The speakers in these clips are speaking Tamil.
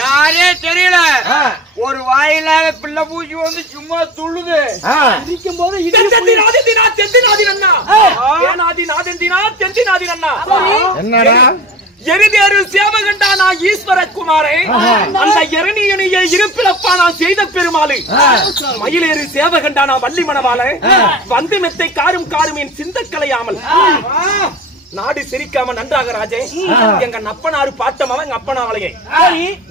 யாரே தெரியல, ஒரு வாயிலாக பிள்ளை பூச்சி வந்து சும்மா துள்ளுது. இருக்கும் போது என்னடா எரிதேறு சேவகண்டா நான் ஈஸ்வர குமாரே, அந்த எரணியனைய இருப்பிலப்பா நான் செய்த பெருமாளு. மயிலேறு சேவகண்டா நான் வள்ளி மணவாள, வந்து மெத்தை காரும் காரும் என் சிந்தக்கலையாமல். நாடு சிரிக்காம நன்றாக ராஜே, எங்க நப்பனாரு பாட்டமாவ எங்க அப்பனாவளையே.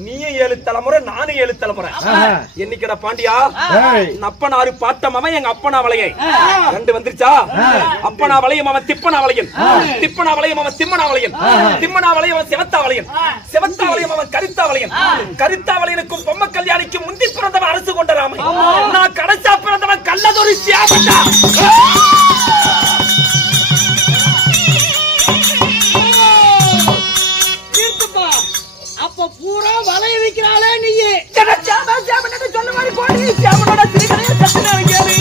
நீயும் 7 தலைமுறை, நானும் 7 தலைமுறை. என்னைக்கிற பாண்டியா, நப்பனாரு பாட்டமாவ எங்க அப்பனாவளையே. 2 வந்துருச்சா? அப்பனாவளையும் அவன் திப்பனாவளையன், திப்பனாவளையும் அவன் திம்மனாவளையன், திம்மனாவளையும் அவன் செவத்தாவளையன், செவத்தாவளையும் அவன் கருத்தாவளையன், கருத்தாவளையனுக்கும் பொம்ம கல்யாணிக்கும் முந்தி பிறந்தவன் அரசு கொண்ட ராமன். நான் கடைசா பிறந்தவன் கள்ளதொரு சியாபண்டா. அப்ப பூரா வலைய வைக்கிறாளே நீயே. சொன்ன மாதிரி போடி சேமனோட சிறுகதையை சத்தினாரு கேளு.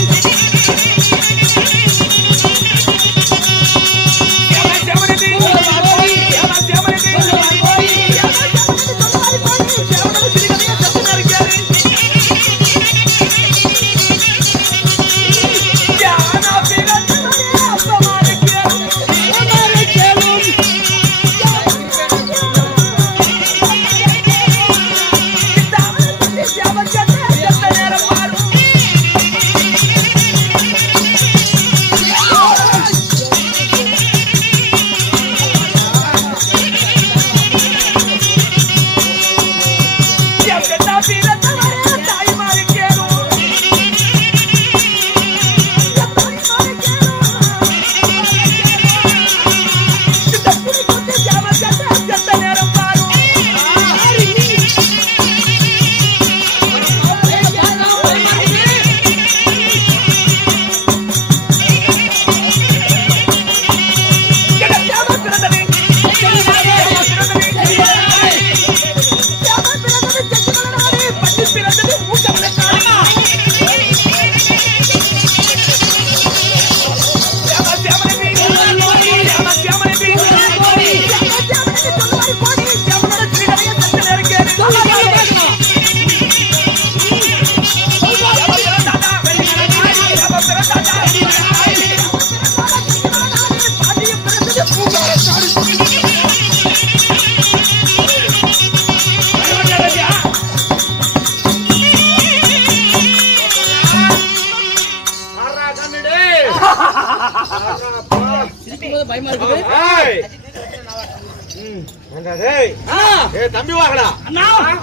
தம்பி வாங்கடா.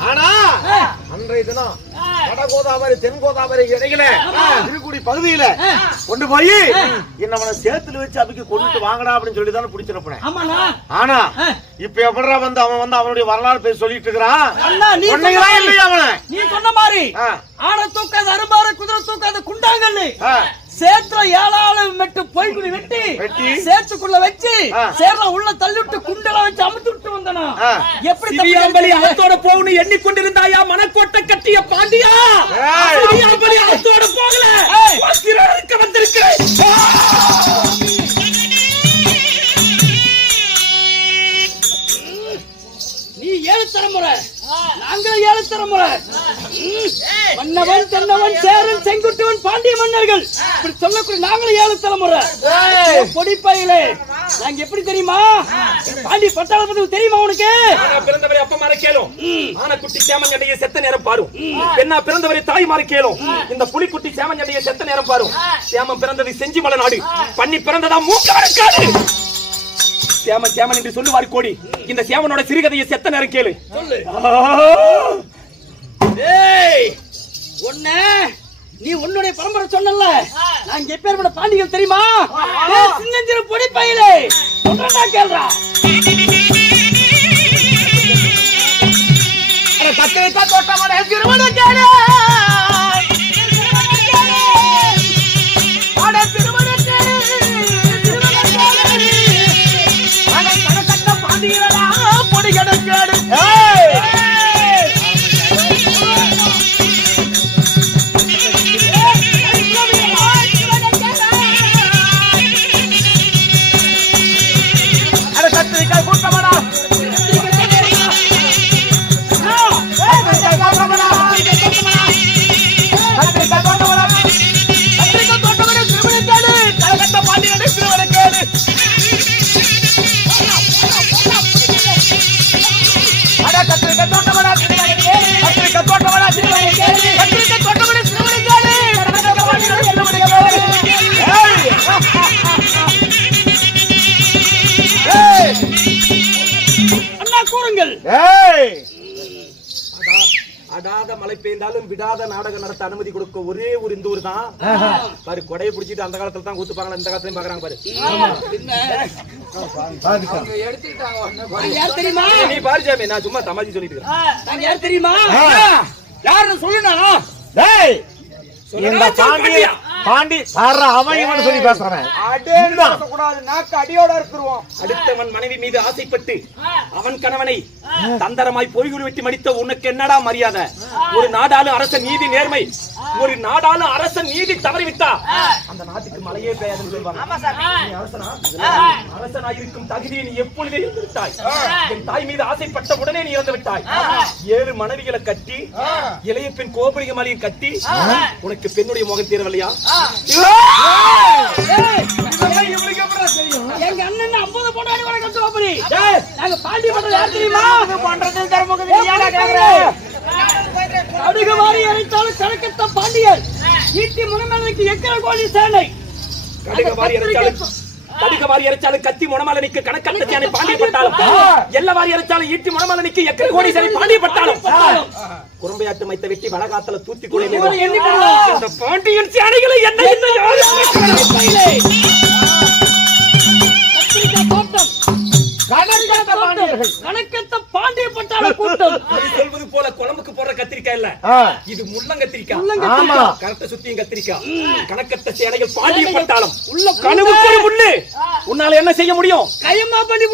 ஆனா அன்றைய தினம் வடகோதாவரி தென்கோதாவரி இடையில திருக்குடி பகுதியில கொண்டு போய் என்ன சேத்துல வச்சு அபிக்கு கொண்டுட்டு வாங்கடா அப்படின்னு சொல்லி தானே பிடிச்சிருப்பேன். ஆனா இப்ப எப்படா வந்து அவன் வந்து அவனுடைய வரலாறு பேர் சொல்லிட்டு இருக்கிறான். நீ சொன்ன மாதிரி ஆட தூக்காத அரும்பார குதிரை தூக்காத குண்டாங்கல்லு சேத்துல 7 மெட்டு பொய்குடி வெட்டி சேத்துக்குள்ள வச்சு சேர்ல உள்ள தள்ளிவிட்டு குண்டல வச்சு அமுத்து விட்டு வந்தனா. எப்படி சிவியாம்பலி அத்தோட போகணும் எண்ணிக்கொண்டிருந்தாயா மனக்கோட்டை கட்டிய பாண்டியா? சிவியாம்பலி அத்தோட போகல, சிறருக்கு வந்திருக்கிறேன். நீ 7 தலைமுறை, நாங்கள் 7 தலைமுறை. மன்னவன் தென்னவன் சேரன் செங்குட்டுவன் பாண்டிய மன்னர்கள் இப்படி சொல்லக்கூடிய நாங்களும் 7 தலைமுறை. பொடிப்பையிலே நாங்க எப்படி தெரியுமா? பாண்டி பட்டாளப்பதி தெரியுமா உனக்கு? பிறந்தவரை அப்ப மாற கேளும், ஆனக்குட்டி சேமஞ்சண்டைய செத்த நேரம் பாரும். பெண்ணா பிறந்தவரை தாய் மாற கேளும், இந்த புலிக்குட்டி சேமஞ்சண்டைய செத்த நேரம் பாரும். சேமம் பிறந்தது செஞ்சி மலை நாடு, பண்ணி பிறந்ததா மூக்க வரக்காடு. சேமன் சேமன் என்று சொல்லுவார் கோடி. இந்த சேமனோட சிறுகதையை செத்த நேரம் கேளு. நீ உன்னுடைய பரம்பரை சொன்னல, நான் எப்பேற்பட்ட பாண்டிகள் தெரியுமா? சின்னஞ்சிறு பொடி பையிலே சொல்றா கேள்றா. கத்திரிக்கா தோட்டமான சிறுவனை கேளு. பொடி கிடைக்காடு. மன்னர்கள். ஏய் அடாத மழை பெய்ந்தாலும் விடாத நாடகம் நடத்த அனுமதி கொடுக்க ஒரே ஒரு இந்த ஊர் தான் பாரு. கொடையை பிடிச்சிட்டு அந்த காலத்துல தான் கூத்துப்பாங்க, இந்த காலத்துலயும் பாக்குறாங்க பாரு. நாங்க யார் தெரியுமா? நீ பாரு சாமி, நான் சும்மா தமாஜி சொல்லிட்டு இருக்கேன். நாங்க யார் தெரியுமா? யாருன்னு சொல்லுனா? டேய் இந்த பாண்டி சாரா அவன் இவன் சொல்லி பேசுறேன். அடுத்தவன் மனைவி மீது ஆசைப்பட்டு அவன் கணவனை தந்தரமாய் பொய்குழி வெட்டி மடித்த உனக்கு என்னடா மரியாதை? ஒரு நாடாளும் அரச நீதி நேர்மை, ஒரு நாடாளும் அரச நீதி தவறிவிட்டா அந்த நாட்டுக்கு மழையே பெய்யாதுன்னு சொல்வாங்க. அரசனாயிருக்கும் தகுதியை நீ எப்பொழுதே இழந்து விட்டாய். என் தாய் மீது ஆசைப்பட்ட உடனே நீ இழந்து விட்டாய். 7 மனைவிகளை கட்டி இளைய பெண் கோபுரிக மாலையும் கட்டி உனக்கு பெண்ணுடைய முகம் தீரவில்லையா? எங்க அண்ணன் 50 பொண்டாடி வர கட்டுவாப்படி. நாங்க பாண்டி மன்னர் யார் தெரியுமா? பண்றது தர்மகுதி யாரா கேக்குறேன்? கடுகு வாரி அரைத்தாலும் கணக்கத்த பாண்டியர், ஈட்டி முனமலைக்கு எக்கர கோழி சேனை. கடுகு வாரி அரைச்சாலும் கத்தி முனமலனிக்கு கணக்கத்த சேனை பாண்டியப்பட்டாலும், எல்ல வாரி அரைச்சாலும் ஈட்டி முனமலனிக்கு எக்கர கோழி சேனை பாண்டியப்பட்டாலும், குறும்பையாட்டு மைத்த வெட்டி வடகாத்துல தூத்தி இந்த பாண்டியன் சேனைகளை என்ன கணக்கத்த பாண்டிய பட்டாள கூட்டம். சொல்வது போல குழம்புக்கு போடுற கத்திரிக்காய் இல்ல, இது முள்ளங்கத்திரிக்காய். கணத்தை சுத்தியும் கத்திரிக்காய். கணக்கத்த சேனைகள் பாண்டிய பட்டாளம் உள்ள கனவுக்கு ஒரு முள்ளு. உன்னால என்ன செய்ய முடியும்? கையமா பண்ணி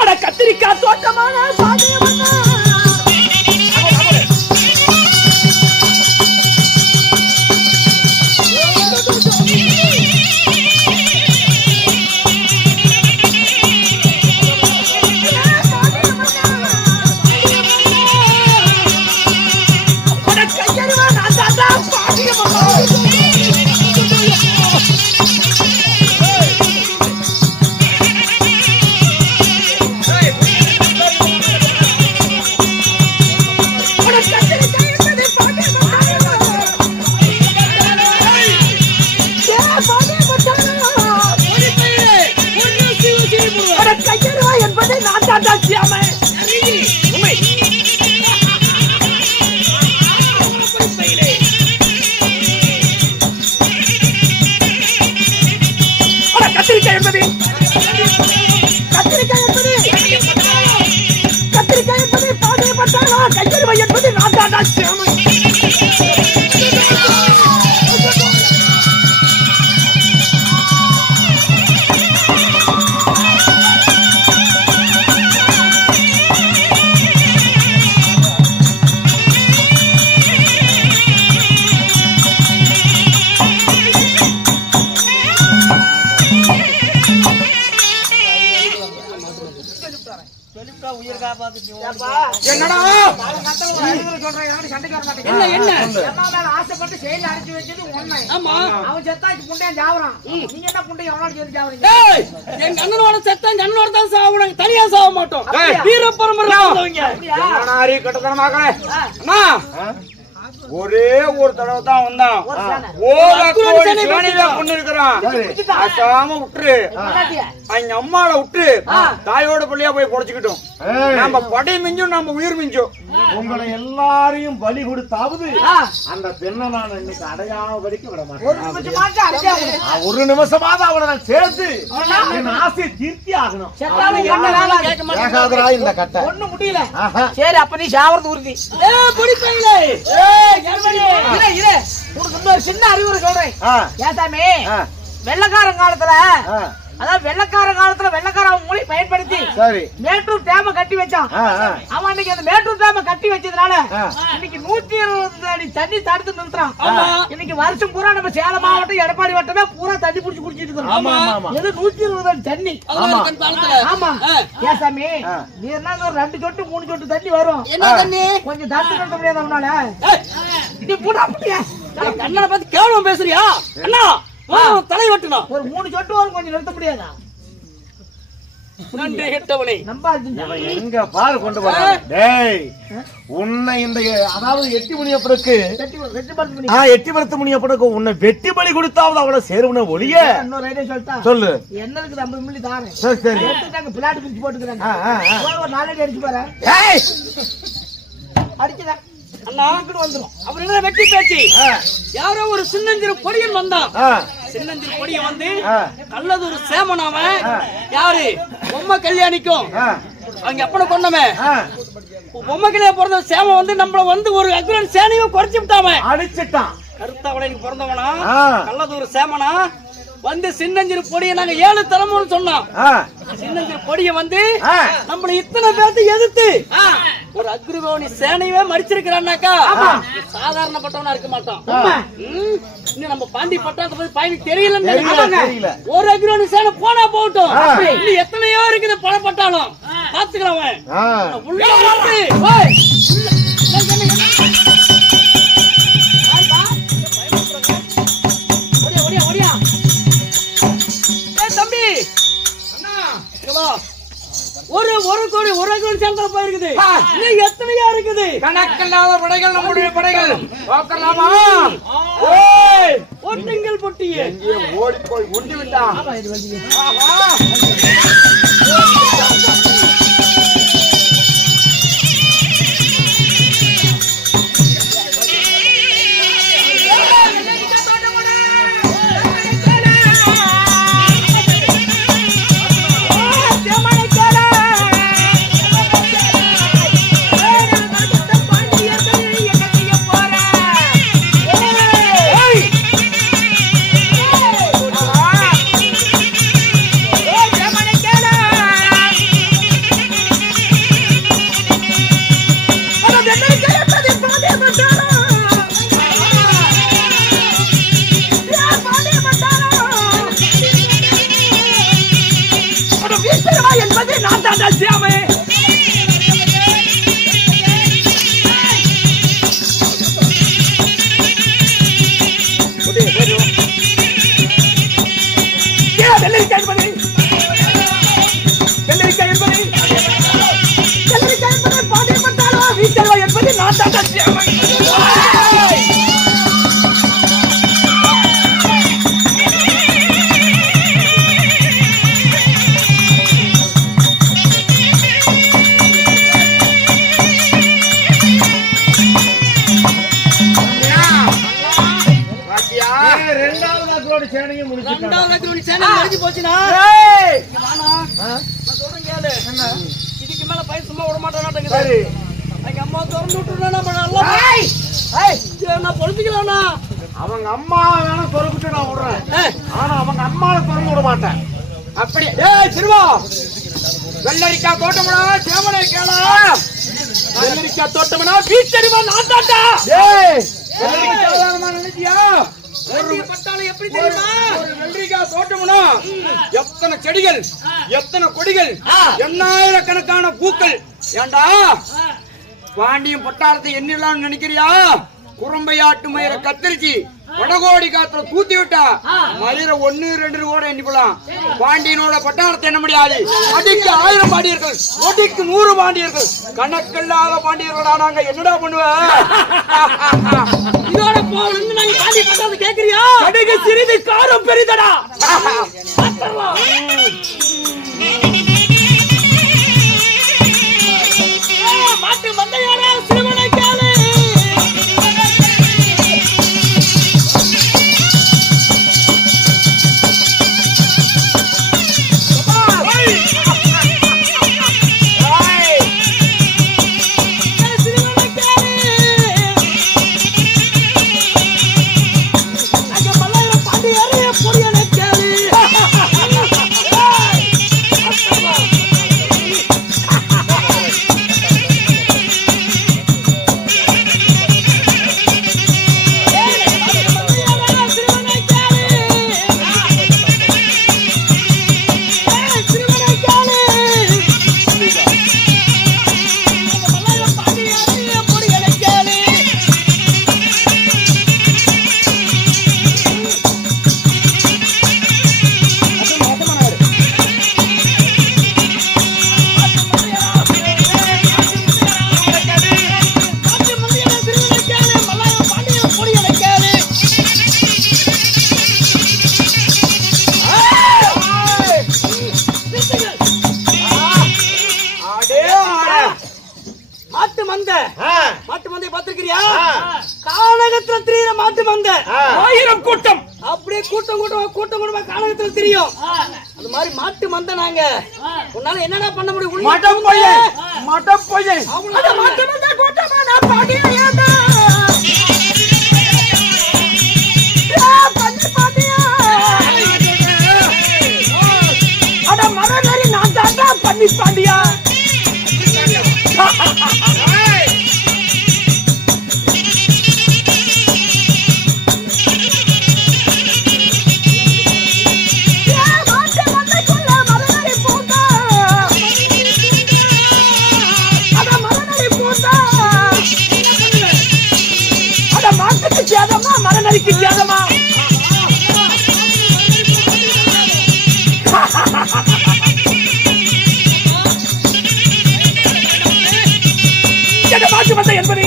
அட கத்திரிக்காய் தோட்டமான பாண்டிய மன்னர். கத்திரிக்காய் என்பது பாண்டியப்பட்டாளா? கையெழுவை என்பது நான் தாண்டா சியாமை. என்னடா என்ன என்ன ஆசைப்பட்டு செயல் அரைச்சு வச்சது உண்மை. ஆமா அவன் செத்தாச்சு புண்டையன் சாவறான். நீங்க என்ன புண்டையை எவ்வளவு சேர்த்து சாவறீங்க? எங்க அண்ணனோட செத்த எங்க அண்ணனோட தான் சாவணும், தனியா சாவ மாட்டோம். வீர பரம்பரை ஒரே ஒரு தடவை தான் வந்தான். விட்டுரு அங்க அம்மால விட்டு தாயோட பிள்ளையா போய் பொழைச்சுக்கிட்டோம். நம்ம படை மிஞ்சும் நம்ம உயிர் மிஞ்சும். உங்களை எல்லாரையும் பலி கொடுத்தாவது அந்த பெண்ணை நான் இன்னைக்கு அடையாமபடிக்கு விட மாட்டேன். ஒரு நிமிஷமாவது அவளை நான் சேர்த்து என் ஆசையை தீர்த்தி ஆகணும். இந்த கட்டை ஒண்ணும் முடியல. சரி அப்ப நீ சாவறது உறுதி. உனக்கு இன்னொரு சின்ன அறிவுரை சொல்றேன். ஏசாமி, வெள்ளக்காரன் காலத்துல அதாவது வெள்ளக்காரன் காலத்துல வெள்ளக்காரன் மொழி பயன்படுத்தி மேட்டூர் டேம கட்டி வச்சான். அவன் இன்னைக்கு அந்த மேட்டூர் டேம கட்டி வச்சதுனால இன்னைக்கு 120 அடி தண்ணி தடுத்து நிறுத்துறான். இன்னைக்கு வருஷம் பூரா நம்ம சேலம் மாவட்டம் எடப்பாடி வட்டமே பூரா தண்ணி புடிச்சு குடிச்சிட்டு இருக்கோம். எது 120 அடி தண்ணி. ஆமா ஏசாமி, நீ என்ன ஒரு 2 சொட்டு 3 சொட்டு தண்ணி வரும். என்ன தண்ணி கொஞ்சம் தண்ணி கட்ட முடியாது அவனால. நீ போடா அப்படியே கண்ணனை பார்த்து கேவலம் பேசுறியா? அண்ணா தலை வெட்டணும். ஒரு 3 சொட்டு வரும், கொஞ்சம் நிறுத்த முடியாதா? நன்றி கெட்டவனே. இவன் எங்க பாரு கொண்டு போறான். டேய் உன்னை இந்த அதாவது எட்டி முனியப்பனுக்கு எட்டிபுரத்து முனியப்பனுக்கு உன்னை வெட்டி பலி கொடுத்தாவது அவளை சேருவன ஒளிய இன்னொரு ஐடியா சொல்லிட்டா சொல்லு. என்ன இருக்குது 50 மில்லி தாரேன். சரி சரி. எடுத்துட்டாங்க பிளாட் பிரிச்சு போட்டுக்கிறாங்க. போய் ஒரு 4 அடி அடிச்சு பாரு. ஏய் அடிச்சுதான் அண்ணா வந்துரும். அவர் என்ன வெட்டி பேச்சு? யாரோ ஒரு சின்னஞ்சிறு பொடியன் வந்தான். சின்னஞ்சிறு பொடியன் வந்து நல்லதொரு சேமனாவன். யாரு? பொம்மை கல்யாணிக்கும் அங்க எப்பன கொண்டமே பொம்மை கல்யாணம் பிறந்த சேமன் வந்து நம்மள வந்து ஒரு அக்ரன் சேனையும் குறைச்சு விட்டாம அடிச்சிட்டான். கருத்தாவளைக்கு பிறந்தவனா நல்லதொரு சேமனா வந்து சின்னஞ்சிறு பொடியை நாங்க 7 தலைமுறை சொன்னோம். சின்னஞ்சிறு பொடியை வந்து நம்மள இத்தனை பேர்த்து எதிர்த்து ஒரு அக்ரகோணி சேனையவே மறிச்சிருக்கிறான்னாக்கா சாதாரணப்பட்டவனா இருக்க மாட்டான். இன்னும் நம்ம பாண்டி பட்டாளத்தை பத்தி பயனுக்கு தெரியல. ஒரு அக்ரகோணி சேனை போனா போகட்டும். இன்னும் எத்தனையோ இருக்குது பணப்பட்டாலும் பாத்துக்கலாம். உள்ள வந்து ஒரு கோடி சேர்ந்த போயிருக்குது. எத்தனையா இருக்குது? கணக்கில்லாத படைகள் நம்முடைய படைகள். ஒட்டுங்கள் பொட்டியே ஓடி போய் உண்டி விட்டான். என்பது நான் தான் சியாமே. என்பது நான் தான் சியாமே. இதுக்கு மேல பையன் சும்மா விட மாட்டாங்க. அம்மா திறந்து விட்டுருந்தா பொழுதுக்கலாம்னா அவங்க அம்மா வேணா திறந்துட்டு நான் விடுறேன். ஆனா அவங்க அம்மாவை திறந்து விட மாட்டேன். அப்படி திருவா வெள்ளரிக்காய் தோட்டம்னா சேமனை கேளா. வெள்ளரிக்காய் தோட்டம்னா வீட்டறிவா நான் தாட்டா. நினைச்சியா? எப்படி தெரியுமா? ஒரு வெள்ளரிக்காய் தோட்டம்னா எத்தனை செடிகள், எத்தனை கொடிகள், எண்ணாயிரக்கணக்கான பூக்கள். ஏண்டா பாண்டியும் பட்டாளத்தை எண்ணிடலாம்னு நினைக்கிறியா? குறும்பையாட்டு மயிர கத்திரிச்சு வடகோடி காத்துல தூத்தி விட்டா மயிர 1 2 கூட எண்ணிக்கலாம். பாண்டியனோட பட்டாளத்தை எண்ண முடியாது. அடிக்கு 1000 பாண்டியர்கள், ஒடிக்கு 100 பாண்டியர்கள், கணக்கில்லாத பாண்டியர்களா. நாங்க என்னடா பண்ணுவேன்? இதோட போகணும். நாங்க பாண்டி பட்டாளத்தை கேக்குறியா? கடைக்கு சிறிது காரம் பெரிதடா. மாட்டு மந்தையாரா சிறுவனை கேளு. பாண்டியாரே பொடியனை கேளு. 1000 கூட்டம் அப்படியே கூட்டம் கூட்டமா காலகத்துல தெரியும். அது மாதிரி மாட்டு மந்த நாங்க. உன்னால என்னடா பண்ண முடியும்? மடம் போய் அட மாட்டு மந்த கூட்டமா நான் பாடியா ஏண்டா பாடியா அட மரநரி நான் தாண்டா பண்ணி பாண்டியா. மரநரிக்கு சேதமா மாட்டு மந்தை என்பது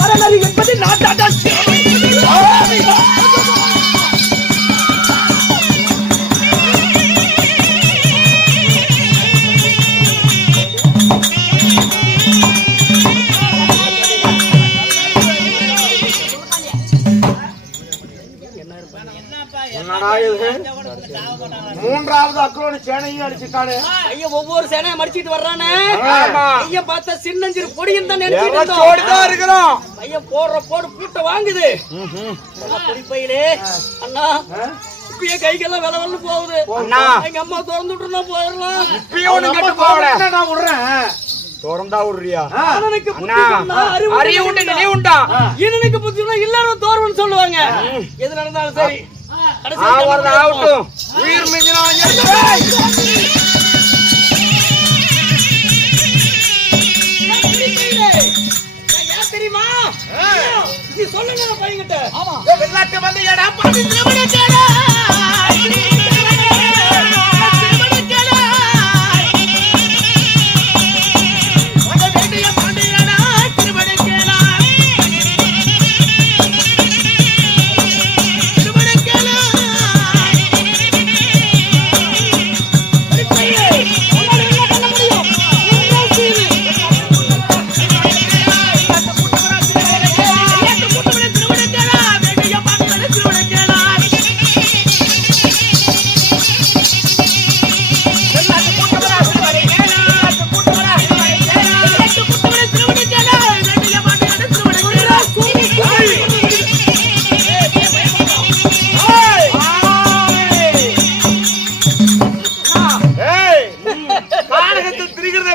மரநரி என்பது நாட்டாட்டா. மூன்றாவது அக்ரோனி சேனையும் அடிச்சுட்டானே. ஐயா ஒவ்வொரு சேனையை மடிச்சிட்டு வர்றானே. ஐயா பார்த்தா சின்னஞ்சிறு பொடியும் தான் நினைச்சிட்டு இருக்கிறோம். ஐயா போடுற போடு பூட்ட வாங்குது. பொடிப்பையிலே அண்ணா இப்பயே கைக்கெல்லாம் விலவல்னு போகுது. எங்க அம்மா திறந்து விட்டுருந்தா போயிடலாம். இப்பயும் ஒண்ணு கெட்டு போகல. நான் விடுறேன். திறந்தா விடுறியா? அண்ணனுக்கு புத்தி சொன்னா அறிவு உண்டு நீ உண்டா. இன்னனுக்கு புத்தி சொன்னா எல்லாரும் தோர்வன்னு சொல்லுவாங்க. எது நடந்தாலும் சரி. ஆகட்டும். உயிர் மிஞ்சினா தெரியுமா? நீ சொல்லுங்க பையன்கிட்ட. வெள்ளாட்டு வந்து ஏடா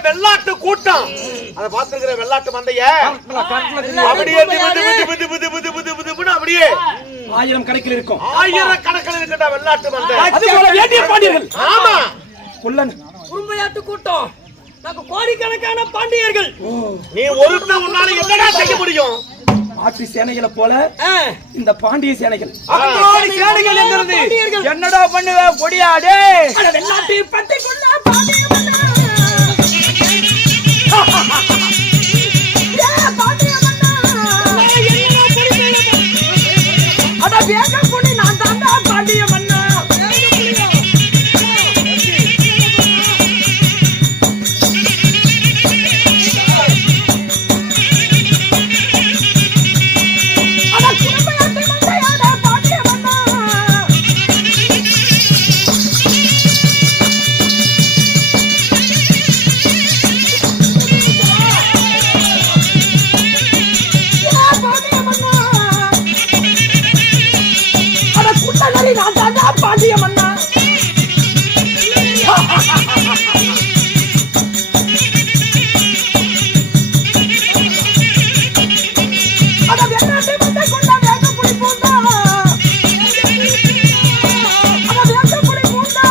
வெள்ளாட்டு கூட்டம். அதை பார்த்திருக்கிற வெள்ளாட்டு மந்தைய அப்படியே அப்படியே 1000 கணக்கில் இருக்கும். 1000 கணக்கில் இருக்கட்டா வெள்ளாட்டு மந்தை. அதுபோல வேண்டிய பாண்டியர்கள். ஆமா புல்லன் குறும்பையாட்டு கூட்டம். நாங்க கோடிக்கணக்கான பாண்டியர்கள். நீ ஒருத்தன் உன்னால என்னடா செய்ய முடியும்? ஆட்சி சேனைகளை போல இந்த பாண்டிய சேனைகள். சேனைகள் எங்கிறது? என்னடா பண்ணுவ பொடியாடே? வெள்ளாட்டு பட்டிக்குள்ள பாண்டிய அட வேக புலி நான் தாண்டா பாண்டிய மன்னா. அட குறும்பையாட்டு மந்தையாட பாண்டிய மன்னா. நான் தாண்டா பாண்டிய மன்னா. அட வெள்ளாட்டு மந்தை கொண்ட வேக புலி பூந்தா. அட வேக புலி பூந்தா.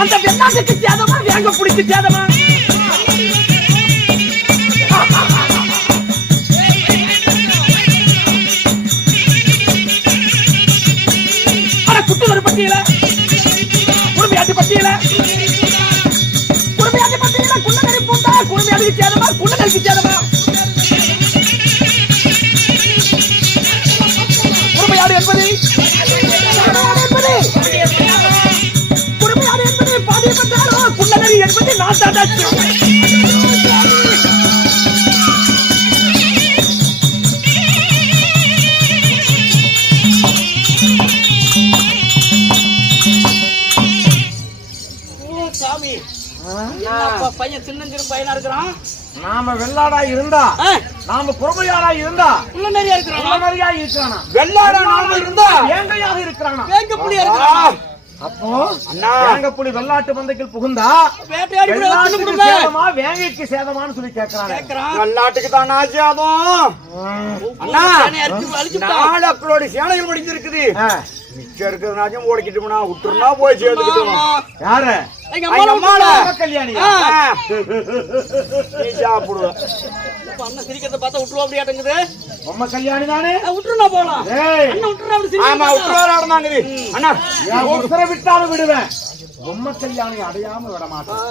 அந்த வெள்ளாட்டுக்கு சேதமா வேங்க புலிக்கு சேதமா? குட்டுவர் பட்டியல குடுமையாட்டு பட்டியல குள்ளநரி பூண்டா. குடுமையாட்டுக்கு சேதமா குள்ளநரிக்கு சேதமா? குடுமையாடு என்பது குடுமையாடு என்பது பாண்டிய பட்டாளோ. குள்ளநரி என்பது நான் தாண்டா. பையன் சின்னஞ்சிறு பையனா இருக்கிறான். நாம வெள்ளாடா இருந்தா நாம குறுமையாடா இருந்தா உள்ள நிறைய இருக்கிறான். நிறையா இருக்கிறானா வெள்ளாடா நாம இருந்தா வேங்கையாக இருக்கிறானா வேங்க புலியா இருக்கிறான். அப்போ அண்ணா வேங்கப்புலி வெள்ளாட்டு பந்தைக்குள் புகுந்தா வேட்டையாடி கூட வெள்ளாட்டுக்கு கொடுங்க. சேதமா வேங்கைக்கு சேதமான்னு சொல்லி கேக்குறாங்க. கேக்குறான். வெள்ளாட்டுக்கு தான் ஆசியாதம். அண்ணா அழிச்சு 4 அக்களோட சேனைகள் முடிஞ்சிருக்குது. மிச்சம் இருக்கிறதுனாச்சும் ஓடிக்கிட்டோம்னா விட்டுருனா போய் சேர்ந்துக்கிட்டோம். யாரு எங்க எங்க அம்மால கல்யாணியா நீ சாப்பிடுவ. அண்ணன் சிரிக்கிறத பார்த்தா விட்டுருவா அப்படியாட்டுங்குது. பொம்மை கல்யாணி தானே விட்டுருனா போலாம். ஏய் அண்ணன் விட்டுறா அப்படி ஆமா சிரிக்கிறத விட்டுருவாரு ஆடுனாங்க. அண்ணா என் உசுரை விட்டாலும் விடுவேன் பொம்மை கல்யாணி அடையாம விட மாட்டேன்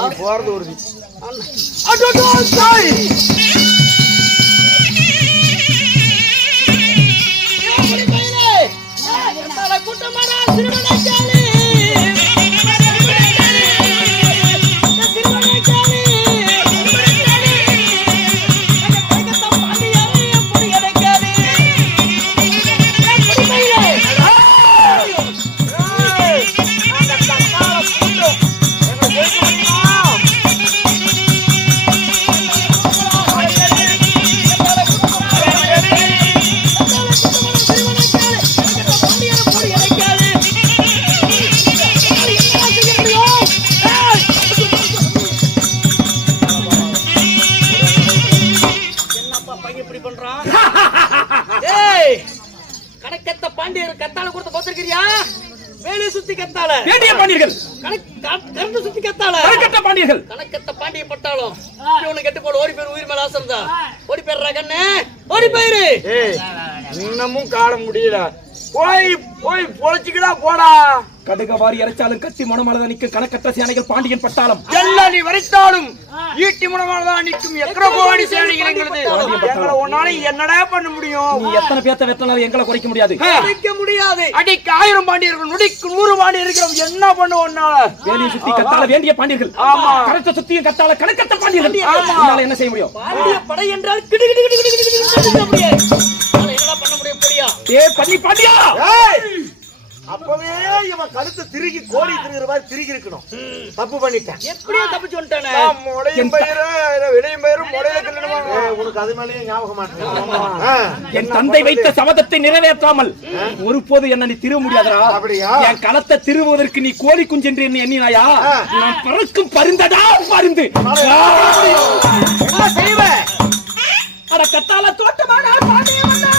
நீ போறது உறுதி. கூட்டமாடா சிறுவனைக்காலே கணக்கத்த பாண்டியர் கத்தால கொடுத்த போத்திருக்கிறியா? வேலை சுத்தி கத்தால வேண்டிய பாண்டியர்கள் கரண்டு சுத்தி கத்தால கணக்கற்ற பாண்டியர்கள் கணக்கத்த பாண்டிய பட்டாலும் இவனு கெட்டு போல ஓடி பேர் உயிர் மேல ஆசை இருந்தா ஓடி பேர்றா கண்ணு ஓடி போயிரு. ஏய் இன்னமும் காண முடியல. போய் போய் பொழைச்சுக்கடா போடா. கடுக வாரி இறைச்சாலும் கத்தி மனமானதா நிற்கும் கணக்கற்ற சேனைகள் பாண்டியன் பட்டாளம். எல்லாம் நீ வரைத்தாலும் ஈட்டி முனமானதான் நிற்கும் எக்கர கோடி சேனைகள் எங்களுது. எங்களை ஒன்னால என்னடா பண்ண முடியும்? நீ எத்தனை பேத்த வெட்டினாலும் எங்களை குறைக்க முடியாது. நிக்க முடியாது. அடிக்கு 1000 பாண்டியர்கள் நொடிக்கு 100 பாண்டியர் இருக்கிறோம். என்ன பண்ணுவோம்னால வேலையை சுத்தி கத்தால வேண்டிய பாண்டியர்கள். ஆமா. கரத்தை சுத்தியும் கத்தால கணக்கற்ற பாண்டியர்கள். ஆமா. உன்னால என்ன செய்ய முடியும்? பாண்டிய படை என்றால் கிடு கிடு கிடு கிடு கிடு கிடு அப்படியே என்னடா பண்ண முடியும் புரியா? பண்ணி பாண்டியா அப்பவே இவன் கழுத்து திருகி கோழி திருகிற மாதிரி திருகி இருக்கணும். தப்பு பண்ணிட்டேன். எப்படியே தப்பிச்சு வந்துட்டானே. முடையும் பயிரு விளையும் பயிரும் முடையில கிள்ளணுமாங்க. உனக்கு அது மேலேயே ஞாபகம் மாட்டேன். என் தந்தை வைத்த சபதத்தை நிறைவேற்றாமல் ஒருபோது என்ன நீ திருவ முடியாதா? அப்படியா? என் களத்தை திருவுவதற்கு நீ கோழி குஞ்சென்று என்ன எண்ணினாயா? நான் பறக்கும் பருந்தடா பருந்து. என்ன செய்வேன்? அட கத்தால தோட்டமானா பாண்டியவனா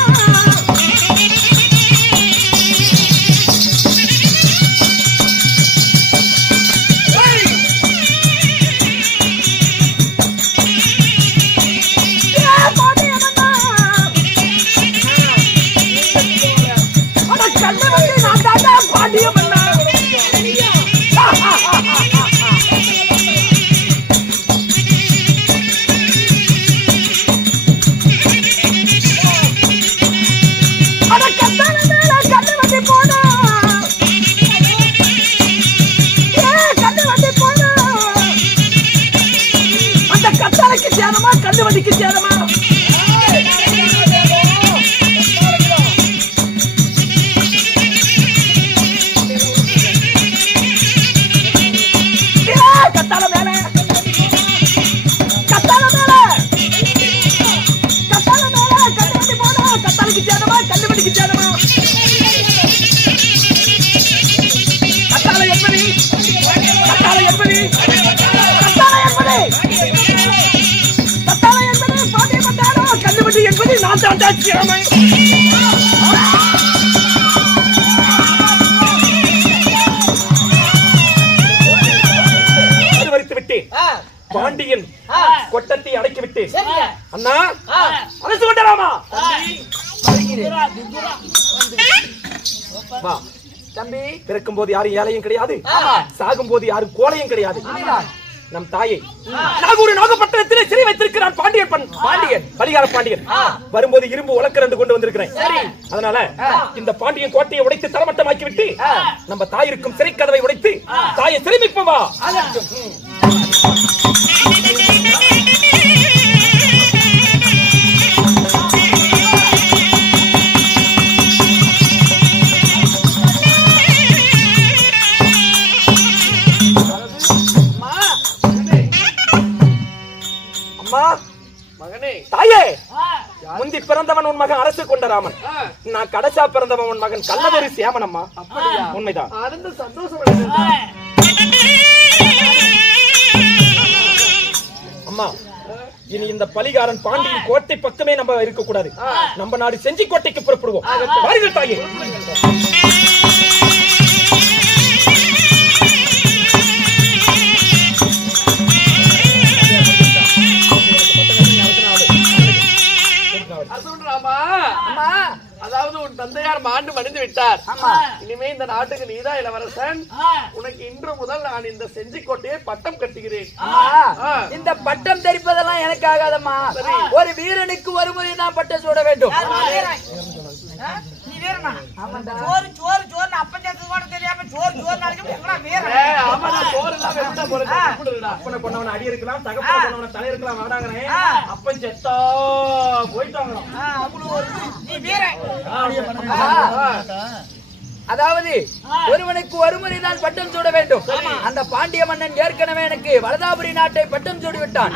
கண்டுவதிக்கு சேதமா கத்தால மேல கத்தால மேல கத்தால மேல கண்டுவதி போனா கத்தாலுக்கு சேதமா கண்டுவதிக்கு சேதமா கத்தால எப்படி கத்தால எப்படி கத்தால எப்படி கண்டுபிடி என்பது நான் தான் திறமை. அனுவரித்து விட்டேன். பாண்டியன் கொட்டத்தை அடக்கி விட்டேன். அண்ணா அரசு கொண்டராமா தம்பி. பிறக்கும் போது யாரும் ஏழையும் கிடையாது, சாகும் போது யாரும் கோழையும் கிடையாது. நம் தாயை நாகூர் நாகப்பட்டினத்திலே சிறை வைத்திருக்கிறான் பாண்டியன் பரிகார பாண்டியன். வரும்போது இரும்பு உலக்கரண்டு கொண்டு வந்திருக்கிறேன். அதனால இந்த பாண்டியன் கோட்டையை உடைத்து தரமட்டமாக்கி விட்டு நம்ம தாயிருக்கும் சிறை கதவை உடைத்து தாயை சிறைமிப்பவா. பிறந்தவன் உன் மகன் அரசு கொண்ட ராமன். நான் கடைசா பிறந்தவன் உன் மகன் கள்ளவேறு சேமனம்மா. உண்மைதான். ஆனந்த சந்தோஷம். அம்மா, இனி இந்த பலிகாரன் பாண்டியின் கோட்டை பக்கமே நம்ம இருக்க கூடாது. நம்ம நாடு செஞ்சி கோட்டைக்கு புறப்படுவோம். வாருங்கள் தாயே. அதாவது உன் தந்தையார் மாண்டு மடிந்து விட்டார். இனிமே இந்த நாட்டுக்கு நீதான் இளவரசன். உனக்கு இன்று முதல் நான் இந்த செஞ்சிக்கோட்டையை பட்டம் கட்டுகிறேன். இந்த பட்டம் தெரிப்பதெல்லாம் எனக்கு ஆகாதம்மா. ஒரு வீரனுக்கு ஒரு முறை தான் பட்டம் சூட வேண்டும். அடி இருக்கலாம், தகப்பன கொண்டவன தலை இருக்கலாம், வாடாங்கறே. அப்பன் செத்தா போயிட்டாங்க. அதாவது ஒருவனுக்கு ஒரு முறை தான் பட்டம் சூட வேண்டும். அந்த பாண்டிய மன்னன் ஏற்கனவே எனக்கு வலதாபுரி நாட்டை பட்டம் சூடி விட்டான்.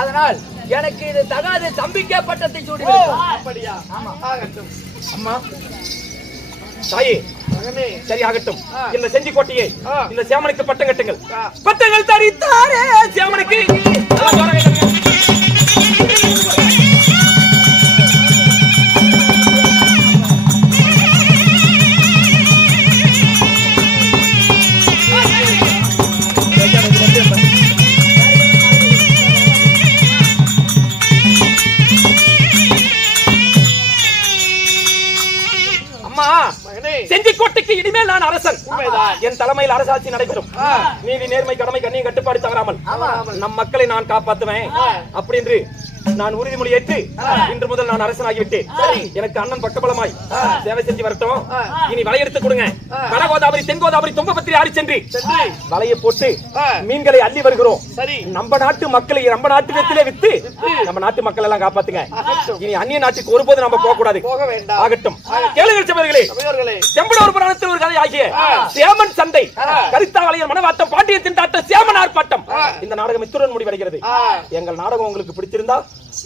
அதனால் எனக்கு இது தகாது. தம்பிக்கே பட்டத்தை சூடி விட்டான். அப்படியா? ஆகட்டும். அம்மா தாயே, சரி ஆகட்டும். இந்த செஞ்சி கோட்டையை இந்த சேமனுக்கு பட்டம் கட்டுங்கள். பட்டங்கள் தரித்தாரே சேமனுக்கு. செஞ்சிக்கோட்டைக்கு இனிமேல் நான் அரசன். என் தலைமையில் அரசாட்சி நடைபெறும். நீதி, நேர்மை, கடமை, கண்ணியம், கட்டுப்பாடு தவறாமல் நம் மக்களை நான் காப்பாற்றுவேன் அப்படி என்று நான் உறுதிமொழி ஏற்று இன்று முதல் நான் அரசனாகிவிட்டேன். எனக்கு அண்ணன் பக்கபலமாய் சேவை செஞ்சு வரட்டும். இனி வலை எடுத்து கொடுங்க. வடகோதாவரி, தென்கோதாவரி, துங்கபத்திரி ஆடி சென்று வலையை போட்டு மீன்களை அள்ளி வருகிறோம். நம்ம நாட்டு மக்களை நம்ம நாட்டு வித்திலே வித்து நம்ம நாட்டு மக்கள் எல்லாம் காப்பாத்துங்க. இனி அந்நிய நாட்டுக்கு ஒருபோது நம்ம போக கூடாது. ஆகட்டும். கேளுங்கள் சபைகளே. செம்படூர் புராணத்தில் ஒரு கதை ஆகிய சேமன் சண்டை, கரித்தாவளையர் மனவாட்டம், பாண்டியத்தின் தாட்டம், சேமன் ஆர்ப்பாட்டம். இந்த நாடகம் இத்துடன் முடிவடைகிறது. எங்கள் நாடகம் உங்களுக்கு பிடிச்சிருந்தா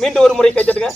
மீண்டும் ஒரு முறை கைத்தட்டுங்க.